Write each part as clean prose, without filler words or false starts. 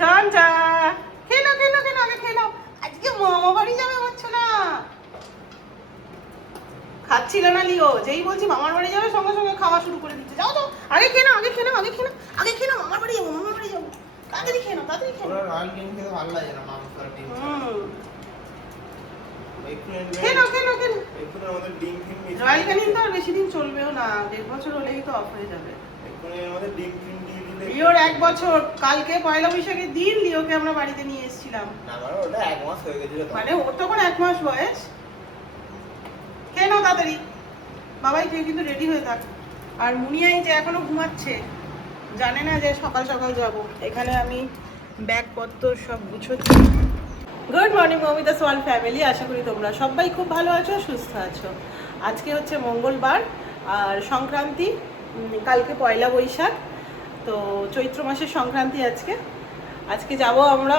চঞ্চা খেয়ে নাও খেয়ে নাও খেয়ে নাও, আগে খেয়ে নাও। আজকে মামা বাড়ি যাবে বলছো না? খাচ্ছিল না লিও, যেই বলছি মামার বাড়ি যাবে সঙ্গে সঙ্গে খাওয়া শুরু করে দিচ্ছে। যাও তো আগে খেয়ে নাও, আগে খেয়ে নাও, আগে খেয়ে নাও, আগে খেয়ে নাও, মামার বাড়ি যাবো, মামার বাড়ি যাবো। তাড়াতাড়ি খেয়ে নাও, তাড়াতাড়ি খেয়ে নাও। রয়্যাল ডিম খেতে ভালো লাগে না মাংস আর ডিম। খেয়ে নাও খেয়ে নাও খেয়ে নাও। এক্ষুনি আমাদের ডিম ফিম রয়্যাল ক্যানিন তো আর বেশি দিন চলবেও না, 1.5 বছর হলেই তো অফ হয়ে যাবে। এক্ষুনি আমাদের ডিম ফিম দিয়ে দিলে। লিওর 1 বছর, কালকে পয়লা বৈশাখের দিন লিওকে আমরা বাড়িতে নিয়ে এসেছিলাম। না মানে ওটা 1 মাস হয়ে গেছিল তো। মানে ওর তখন 1 মাস বয়স। খেয়ে নাও তাড়াতাড়ি, বাবাই তুই কিন্তু রেডি হয়ে থাক। আর মুনিয়াই যে এখনো ঘুমাচ্ছে, জানে না যে সকাল সকাল যাব। এখানে আমি ব্যাগপত্র সব গুছোচ্ছি। Good morning Momita Swan family, আশা করি তোমরা সবাই খুব ভালো আছো, সুস্থ আছো। আজকে হচ্ছে মঙ্গলবার আর সংক্রান্তি, কালকে পয়লা বৈশাখ, তো চৈত্র মাসের সংক্রান্তি আজকে। আজকে যাব আমরা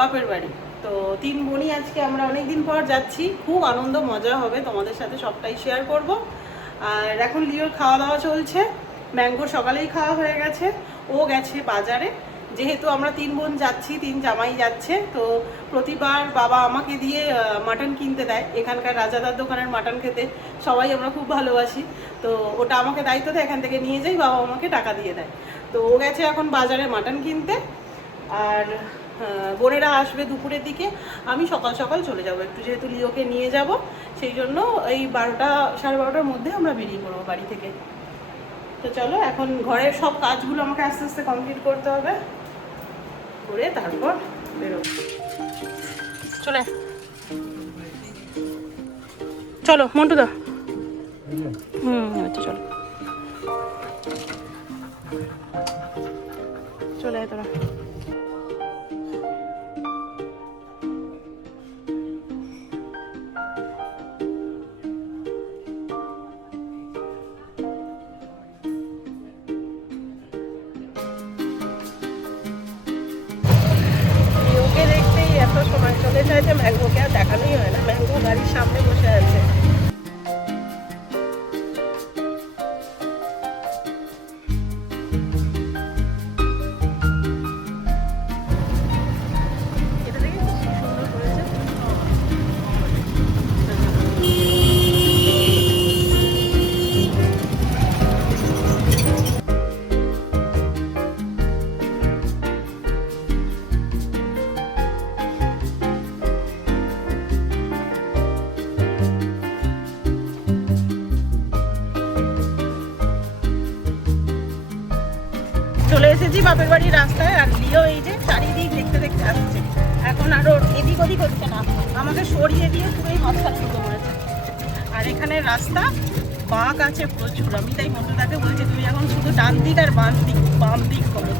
বাপের বাড়ি। তো 3 বোনই আজকে আমরা অনেক দিন পর যাচ্ছি, খুব আনন্দ মজা হবে, তোমাদের সাথে সবটাই শেয়ার করব। আর এখন লিওর খাওয়া দাওয়া চলছে, ম্যাঙ্গো সকালেই খাওয়া হয়ে গেছে, ও গেছে বাজারে। যেহেতু আমরা 3 বোন যাচ্ছি, 3 জামাই যাচ্ছে, তো প্রতিবার বাবা আমাকে দিয়ে মাটন কিনতে দেয়। এখানকার রাজাদার দোকানের মাটন খেতে সবাই আমরা খুব ভালোবাসি, তো ওটা আমাকে দায়িত্ব দেয়, এখান থেকে নিয়ে যাই, বাবা আমাকে টাকা দিয়ে দেয়। তো ও গেছে এখন বাজারে মাটন কিনতে, আর বোনেরা আসবে দুপুরের দিকে। আমি সকাল সকাল চলে যাব একটু, যেহেতু লিওকে নিয়ে যাব, সেই জন্য এই 12টা সাড়ে 12টার মধ্যে আমরা বেরিয়ে পড়বো বাড়ি থেকে। তো চলো, এখন ঘরের সব কাজগুলো আমাকে আস্তে আস্তে কমপ্লিট করতে হবে, করে তারপর বেরোবো। চলে চলো মন্টু দা। আচ্ছা চলো, চলে আয় তোরা। লিওকে দেখতেই এত সময় চলে যায় যে ম্যাঙ্গোকে আর দেখানোই হয় না। ম্যাঙ্গো গাড়ির সামনে বসে আছে। এটা দেখে কি সুন্দর করেছে। চলে এসেছি বাপের বাড়ির রাস্তায়, আর লিও এই যে চারিদিক দেখতে দেখতে আসছে। এখন আরো এদিক ওদিক হচ্ছে না, আমাকে সরিয়ে দিয়ে পুরোই মাঝখানে ঢুকে পড়েছে। আর এখানে রাস্তা বাঁক আছে প্রচুর। আমি তাই মন্টুদাকে বলছি, তুমি এখন শুধু ডান দিক আর বাম দিক করো।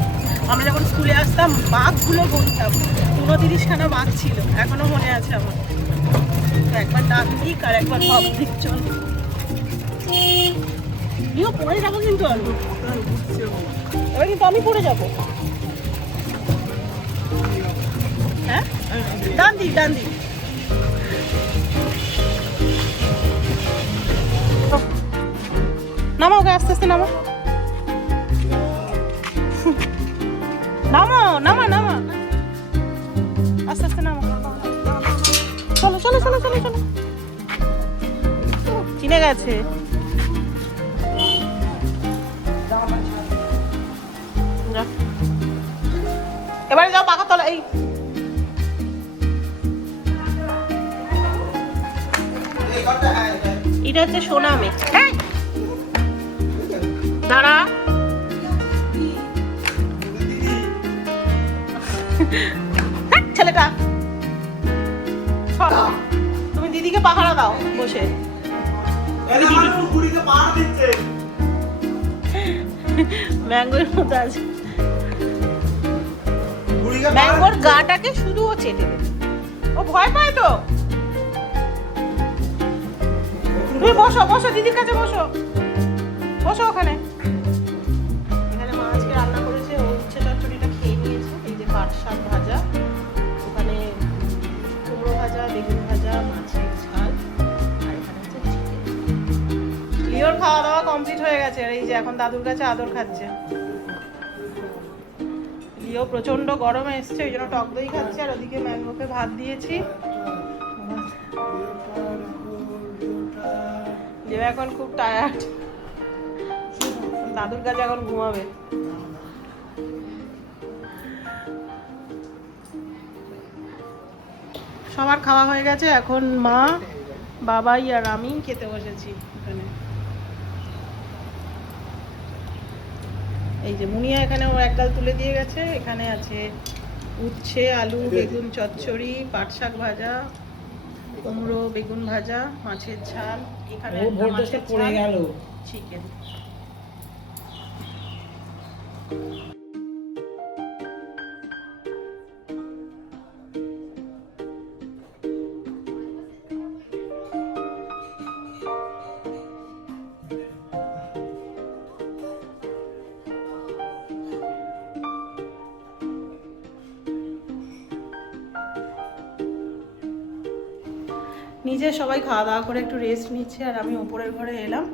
আমরা যখন স্কুলে আসতাম বাঁকগুলো গুনতাম, 29খানা বাঁক ছিল, এখনো মনে আছে আমার। তো একবার ডান দিক আর একবার বাম দিক চল। লিও পড়ে যাবো কিন্তু, এবার কিন্তু আমি পড়ে যাবো। হ্যাঁ, ডান দিক ডান দিক। নামো ওকে, আস্তে আস্তে নামো, নামো নামা নামা, আস্তে আস্তে নামো। চলো চলো চলো চলো চলো, চিনে গেছে। এবারে যাও পাকা তলা। এই এটা হচ্ছে সোনা মেয়ে। দাঁড়া, ছেলেটা তুমি দিদিকে পাহারা দাও বসে। ম্যাঙ্গোর মতো আছে, ম্যাঙ্গোর গাটাকে শুধু ও চেটে দেবে, ও ভয় পায় তো। তুমি বসো বসো, দিদির কাছে বসো, বসো ওখানে। এখানে মা আজকে রান্না করেছে, ও উচ্ছে চচ্চড়িটা খেয়ে নিয়েছে। এই যে পাট শাক ভাজা, ওখানে কুমড়ো ভাজা, বেগুন ভাজা, মাছের ঝাল, আর এখানে হচ্ছে চিকেন। লিওর খাওয়া দাওয়া কমপ্লিট হয়ে গেছে, আর এই যে এখন দাদুর কাছে আদর খাচ্ছে। লিও প্রচন্ড গরমে এসছে, ওই জন্য টক দই খাচ্ছে, আর ওদিকে ম্যাঙ্গোকে ভাত দিয়েছি। লিও এখন খুব টায়ার্ড, দাদুর কাছে এখন ঘুমাবে। সবার খাওয়া হয়ে গেছে, এখন মা, বাবাই আর আমি খেতে বসেছি এখানে। এই যে মুনিয়া এখানে ওর একগাল তুলে দিয়ে গেছে, এখানে আছে উচ্ছে, আলু, বেগুন চচ্চড়ি, পাট শাক ভাজা, কুমড়ো বেগুন ভাজা, মাছের ঝাল, এখানে মাছের পড়ে গেল চিকেন। নিজে সবাই খাওয়া দাওয়া করে একটু রেস্ট নিচ্ছে, আর আমি ওপরের ঘরে এলাম,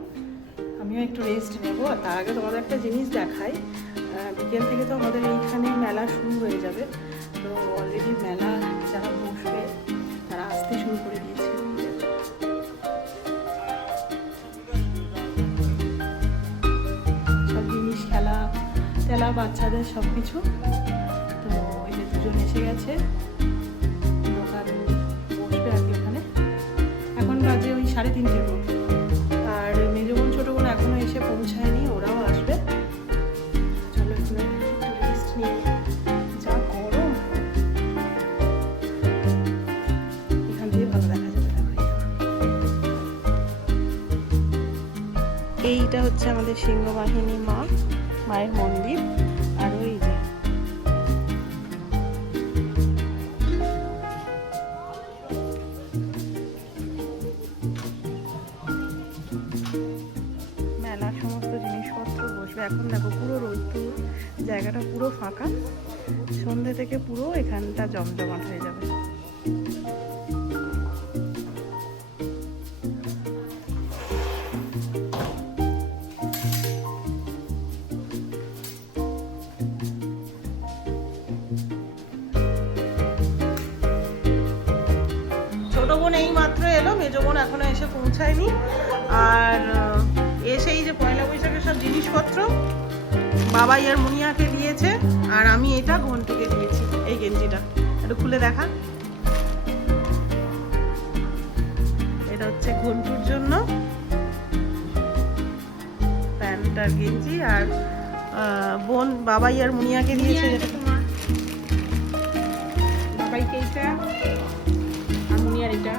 আমিও একটু রেস্ট নেবো। আর তার আগে তোমাদের একটা জিনিস দেখাই, বিকেল থেকে তো আমাদের এইখানে মেলা শুরু হয়ে যাবে। তো অলরেডি মেলা যারা বসবে তারা আসতে শুরু করে দিয়েছে। সব জিনিস, খেলা টেলা, বাচ্চাদের সব কিছু। তো ওই যে দুজন এসে গেছে, দোকান বসবে আর কি ওখানে। এখন বাজে ওই 3:30 মতো, আর মেজো বোন ছোটো বোন এখনও এসে পৌঁছায়নি, ওরাও আসবে। চলো এখানে একটু রেস্ট নিয়ে, যা গরম এখান থেকে ভালো দেখা যাবে। এইটা হচ্ছে আমাদের সিংহবাহিনী মায়ের মন্দির, আর ওই যে মেলার সমস্ত জিনিসপত্র বসবে। এখন দেখো পুরো রোদ্দুর, জায়গাটা পুরো ফাঁকা, সন্ধ্যে থেকে পুরো এখানটা জমজমাট হয়ে যাবে। ছোট বোন এই মাত্র এলো, মেজো বোন এখনো এসে পৌঁছায়নি। আর এসেই যে পয়লা বৈশাখের সব জিনিসপত্র বাবাই আর মুনিয়াকে দিয়েছে, আর আমি এটা ঘন্টুকে দিয়েছি। এই গেঞ্জিটা একটু খুলে দেখা, এটা হচ্ছে ঘন্টুর জন্য প্যান্ট আর গেঞ্জি, আর বোন বাবাই আর মুনিয়াকে দিয়েছে যেটা তোমার বাবাইকে এইটা, আর মুনিয়ার এটা।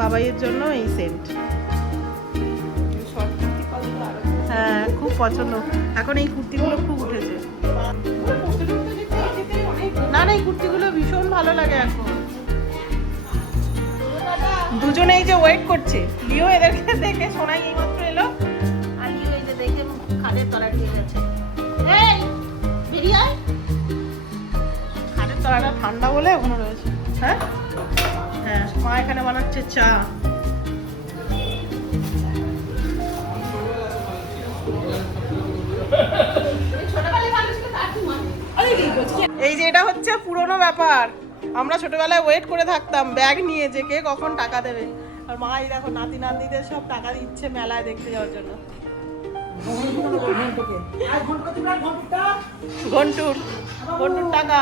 বাবাইয়ের জন্য এই সেন্ট, হ্যাঁ খুব পছন্দ। এখন এই কুর্তিগুলো খুব উঠেছে। না না, এই কুর্তিগুলো ভীষণ ভালো লাগে এখন। দুজনেই যে ওয়েট করছে, লিও এদেরকে দেখে, সোনাই এইমাত্র এলো, আর লিও এই যে দেখে খাটের তলা ঢুকে গেছে। এই বেরিয়ে আয়, খাটের তলাটা ঠান্ডা বলে এখনো রয়েছে। হ্যাঁ হ্যাঁ, মা এখানে বানাচ্ছে চা। এই যে এটা হচ্ছে পুরনো ব্যাপার, আমরা ছোটবেলায় ওয়েট করে থাকতাম ব্যাগ নিয়ে যে কে কখন টাকা দেবে, আর মা এই দেখো নাতি নাতনিদের সব টাকা দিচ্ছে মেলায় দেখতে যাওয়ার জন্য। ঘন্টুর টাকা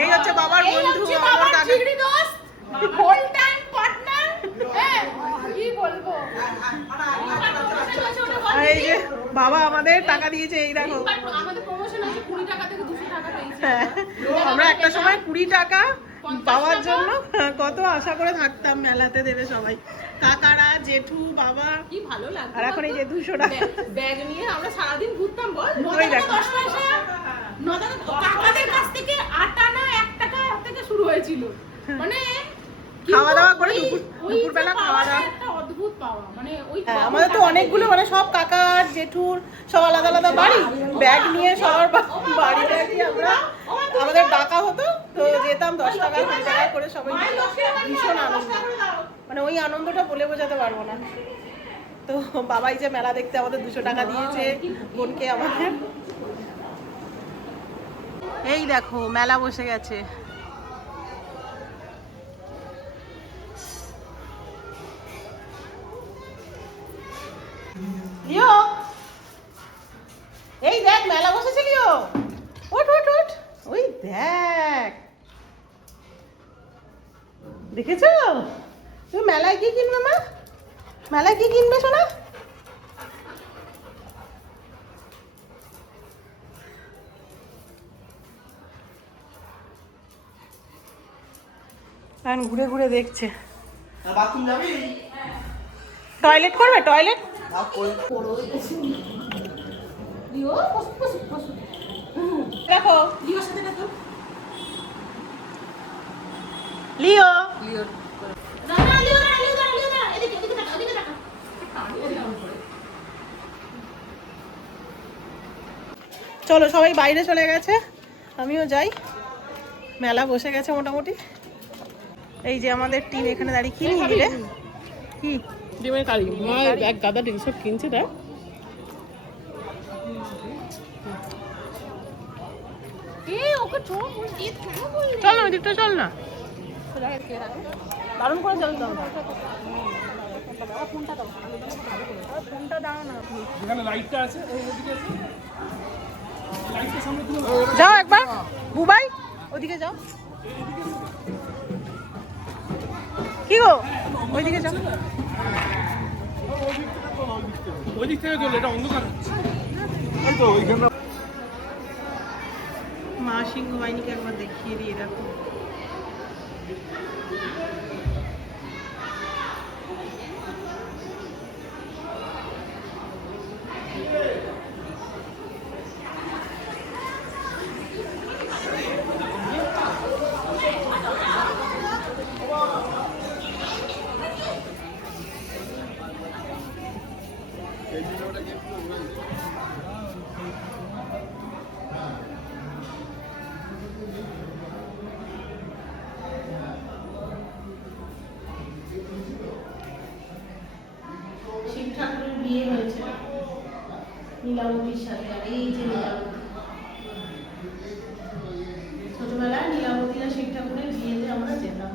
এই হচ্ছে বাবার বন্ধু, আমার কাকা। এই যে বাবা আমাদের টাকা দিয়েছে, এই দেখো আমরা একটা সময় 20 টাকা পাওয়ার জন্য কত আশা করে থাকতাম মেলাতে দেবে সবাই, কাকারা, জেঠু, বাবা, কি ভালো লাগতো। আর এখন এই যে 200 টাকা ব্যাগ নিয়ে আমরা সারাদিন ঘুরতাম। বল, 10 পয়সা কাকাদের কাছ থেকে 8 আনা 1 টাকা থেকে শুরু হয়েছিল, মানে খাওয়া দাওয়া করে দুপুরবেলা খাওয়া দাওয়া একটা অদ্ভুত পাওয়া। পাওয়া মানে ওই হ্যাঁ, আমাদের তো অনেকগুলো মানে সব কাকার জেঠুর সব আলাদা আলাদা বাড়ি, ব্যাগ নিয়ে সবার বাড়ি ব্যাগই আমরা আমাদের ডাকা হতো, তো যেতাম 10 টাকা 20 টাকা করে সবাই ভীষণ আনন্দ, মানে ওই আনন্দটা বলে বোঝাতে পারবো না। তো বাবাই যে মেলা দেখতে আমাদের 200 টাকা দিয়েছে বোনকে আমাদের। এই দেখো মেলা বসে গেছে। লিও, এই দেখ মেলা বসেছে লিও, ওঠ ওঠ ওঠ, ওই দেখ, দেখেছো তুমি মেলায় কি কিনবে মা? মেলায় কি কিনবে সোনা? এখন ঘুরে ঘুরে দেখছে। বাথরুম যাবি? টয়লেট করবে? টয়লেট লিও বস বস। দেখো, লিওর সাথে দেখো। লিও লিওর দাঁড়া লিও দাঁড়া লিও দাঁড়া লিও দাঁড়া এদিকে এদিকে তাকা এদিকে তাকা। চলো সবাই বাইরে চলে গেছে, আমিও যাই। মেলা বসে গেছে মোটামুটি। এই যে আমাদের টিম এখানে দাঁড়িয়ে, কি নিবি রে? কি ডিমের কারি মা এক গাদা ডিম সব কিনছে দেখ। ওকে চল বলছি কেন বললি? চল না ওইদিকটা, চল না, দারুণ করে চলতো। ফোনটা দাও না, যেখানে লাইটটা আছে ওইদিকে আছে, লাইটটা সামনে তুলে যাও একবার বুবাই ওইদিকে যাও। কি গো ওইদিকে যাও। ওই দিক থেকে চলে, এটা অন্ধকার হচ্ছে। এই তো ওইখানে মা সিংহ বাহিনীকে একবার দেখিয়ে দিয়ে দেখো। শিব ঠাকুরের বিয়ে হয়েছে নীলাবতীর সাথে, আর এই যে নীলাবতী, ছোটবেলায় নীলাবতী আর শিব ঠাকুরের বিয়েতে আমরা যেতাম।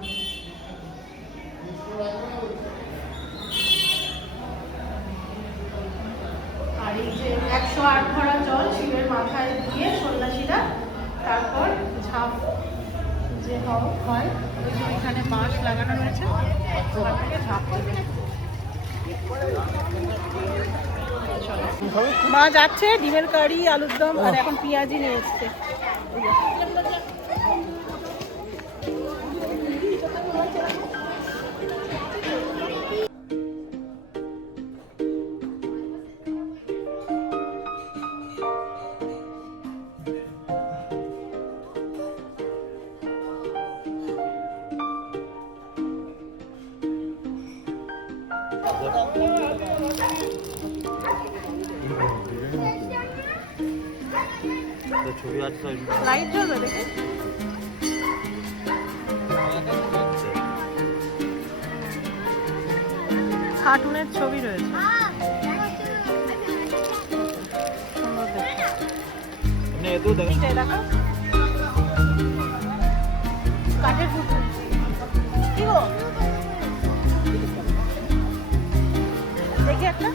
আর এই যে 108 ভরা জল শিবের মাথায় দিয়ে সন্ন্যাসীরা তারপর ঝাঁপ যে হয়, ওই যে এখানে বাঁশ লাগানো রয়েছে, ওখান থেকে ঝাঁপ দেবে। মা যাচ্ছে ডিমের কারি আলুর দম আর এখন পেঁয়াজি নিয়ে এসছে। ছবি আছে লাইট জ্বলবে দেখে। কার্টুনের ছবি রয়েছে, সুন্দর দেখতে। এতো দেখ এইটাই দেখো, কাঠের পুতুল। কি গো দেখি একটা।